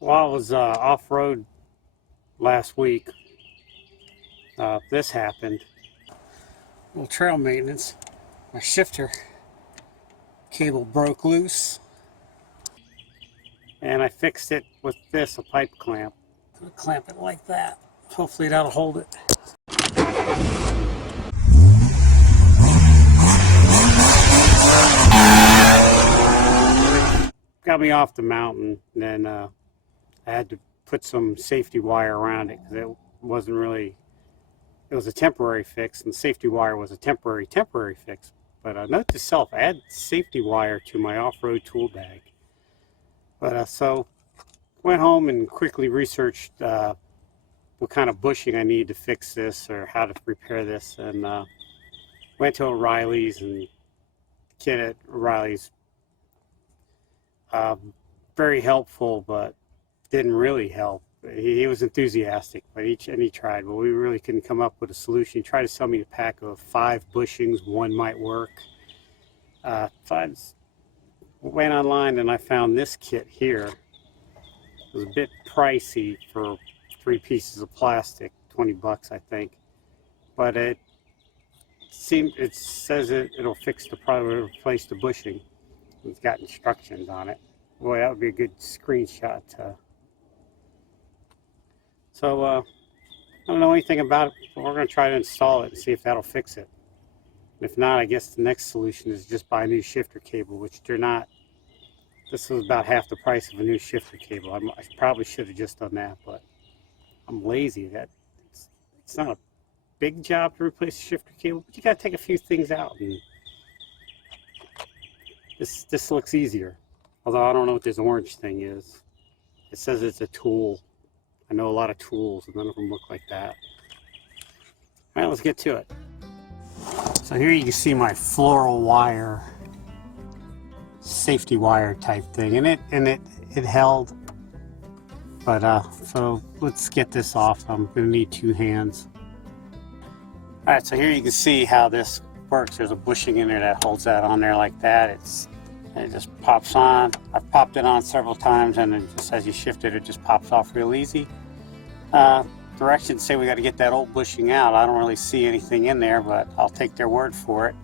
While I was off-road last week, this happened. A little trail maintenance. My shifter cable broke loose, and I fixed it with this, a pipe clamp. I'm gonna clamp it like that. Hopefully that'll hold it. Got me off the mountain, and then I had to put some safety wire around it because it wasn't really, it was a temporary fix, and the safety wire was a temporary fix. But note to self, add safety wire to my off-road tool bag. But so went home and quickly researched what kind of bushing I need to fix this or how to repair this, and went to O'Reilly's, and the kid at O'Reilly's very helpful, but didn't really help. He was enthusiastic, but he tried, but we really couldn't come up with a solution. He tried to sell me a pack of 5 bushings, one might work. Went online and I found this kit here. It was a bit pricey for 3 pieces of plastic, 20 bucks I think, but it says it'll fix the problem, replace the bushing. It's got instructions on it. Boy, that would be a good screenshot. So I don't know anything about it, but we're going to try to install it and see if that'll fix it. If not, I guess the next solution is just buy a new shifter cable, which they're not. This was about half the price of a new shifter cable. I probably should have just done that, but I'm lazy. It's not a big job to replace a shifter cable, but you got to take a few things out. And this looks easier, although I don't know what this orange thing is. It says it's a tool. I know a lot of tools, and none of them look like that. All right, let's get to it. So here you can see my floral wire, safety wire type thing, and it held. But so let's get this off. I'm gonna need 2 hands. All right, so here you can see how this works. There's a bushing in there that holds that on there like that. It just pops on. I've popped it on several times, and then just as you shift it, it just pops off real easy. Directions say we got to get that old bushing out. I don't really see anything in there, but I'll take their word for it.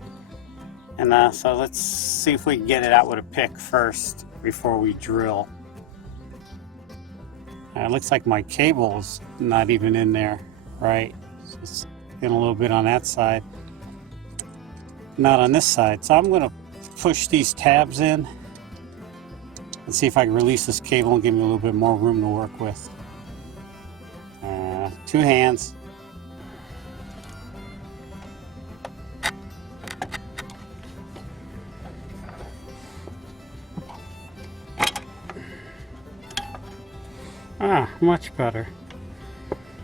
And so let's see if we can get it out with a pick first before we drill. It looks like my cable's not even in there, right? It's in a little bit on that side, not on this side. So I'm going to push these tabs in and see if I can release this cable and give me a little bit more room to work with. 2 hands. Much better.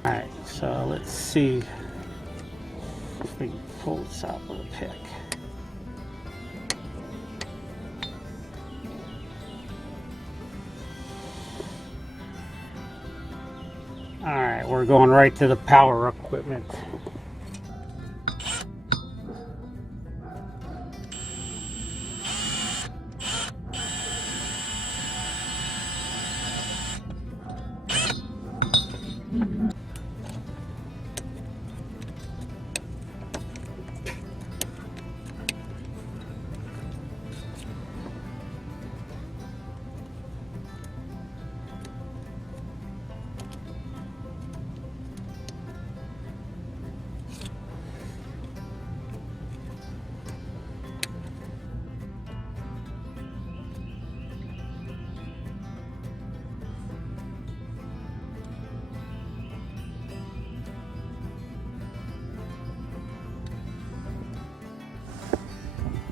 Alright, so let's see if we can pull this out with a pick. Alright, we're going right to the power equipment.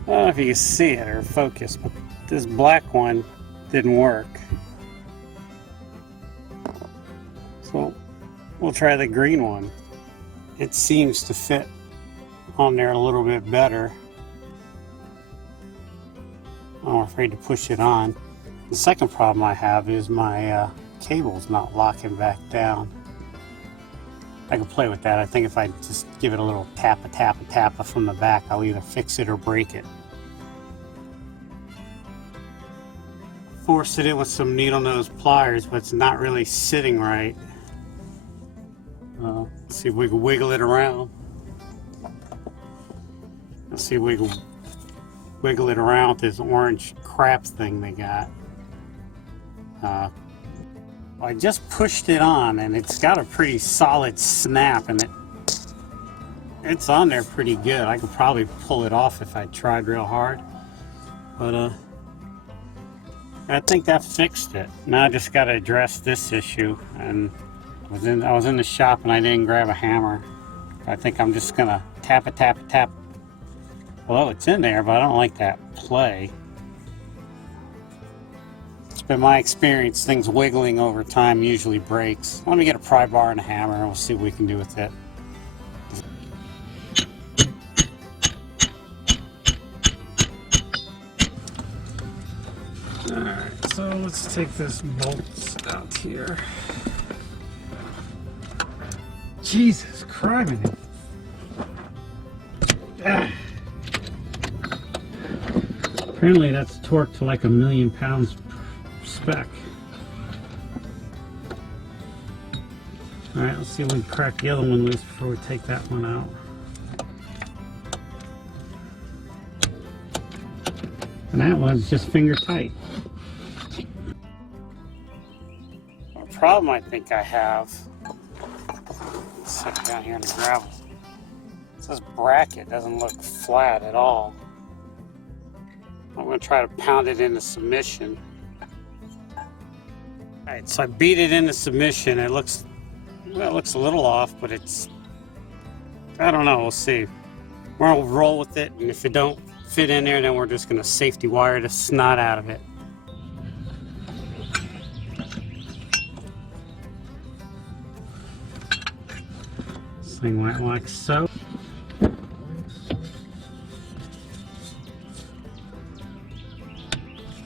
I don't know if you can see it or focus, but this black one didn't work. So we'll try the green one. It seems to fit on there a little bit better. I'm afraid to push it on. The second problem I have is my cable's not locking back down. I can play with that. I think if I just give it a little tappa from the back, I'll either fix it or break it. forced it in with some needle nose pliers, but it's not really sitting right. Let's see if we can wiggle it around. Let's see if we can wiggle it around with this orange crap thing they got. I just pushed it on and it's got a pretty solid snap, and it's on there pretty good. I could probably pull it off if I tried real hard, but I think that fixed it. Now I just got to address this issue, and I was in the shop and I didn't grab a hammer. I think I'm just gonna tap it, tap it, tap. Well, it's in there, but I don't like that play. It's been my experience, things wiggling over time usually breaks. Let me get a pry bar and a hammer and we'll see what we can do with it. Alright, so let's take this bolt out here. Jesus Christ. Apparently that's torqued to like 1,000,000 pounds spec. Alright, let's see if we can crack the other one loose before we take that one out. And that one's just finger tight. A problem I think I have, set it down here in the gravel. This bracket doesn't look flat at all. I'm going to try to pound it into submission. Alright, so I beat it into submission. It looks, well, it looks a little off, but it's, I don't know, we'll see. We're going to roll with it, and if it don't fit in there, then we're just going to safety wire the snot out of it. This thing went like so.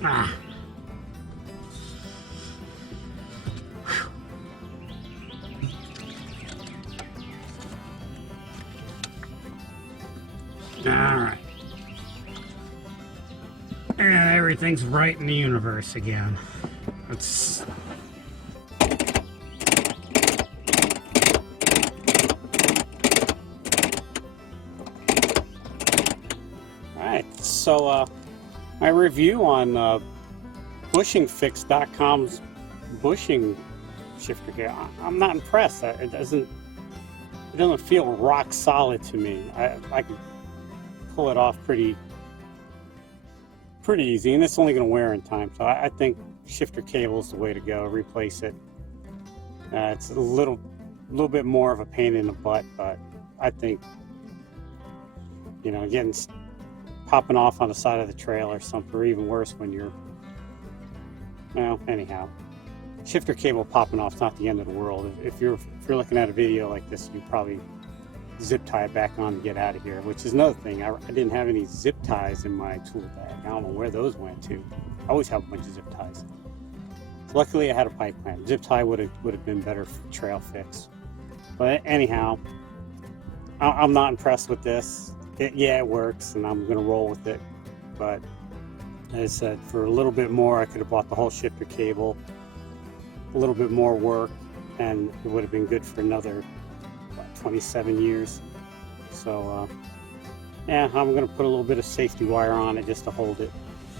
Ah. All right. And everything's right in the universe again. Let's... Alright, so my review on bushingfix.com's bushing shifter here, I'm not impressed. It doesn't feel rock solid to me. I can pull it off pretty easy, and it's only going to wear in time, so I think shifter cable is the way to go. Replace it. It's a little bit more of a pain in the butt, but I think, you know, getting popping off on the side of the trail or something, or even worse when you're, well, anyhow, shifter cable popping off is not the end of the world. If you're looking at a video like this, you probably zip tie it back on and get out of here, which is another thing. I didn't have any zip ties in my tool bag. I don't know where those went to. I always have a bunch of zip ties. So luckily I had a pipe clamp. Zip tie would have been better for trail fix. But anyhow, I'm not impressed with this. Yeah, it works, and I'm going to roll with it. But as I said, for a little bit more, I could have bought the whole shifter cable. A little bit more work, and it would have been good for another 27 years. So yeah, I'm going to put a little bit of safety wire on it just to hold it,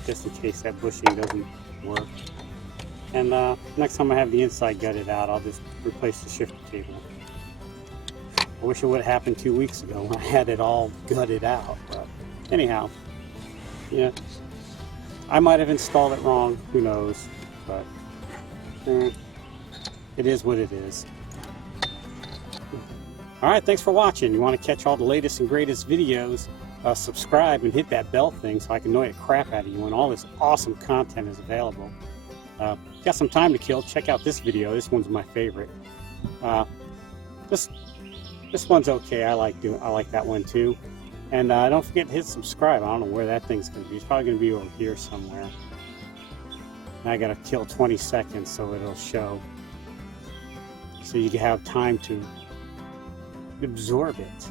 just in case that bushing doesn't work. And next time I have the inside gutted out, I'll just replace the shifter cable. I wish it would have happened 2 weeks ago when I had it all gutted out. But anyhow, yeah, I might have installed it wrong, who knows, but it is what it is. Alright, thanks for watching. You want to catch all the latest and greatest videos, subscribe and hit that bell thing so I can annoy the crap out of you when all this awesome content is available. Got some time to kill, check out this video. This one's my favorite. This one's okay. I like that one too. And don't forget to hit subscribe. I don't know where that thing's going to be. It's probably going to be over here somewhere. And I got to kill 20 seconds so it'll show. So you can have time to absorb it.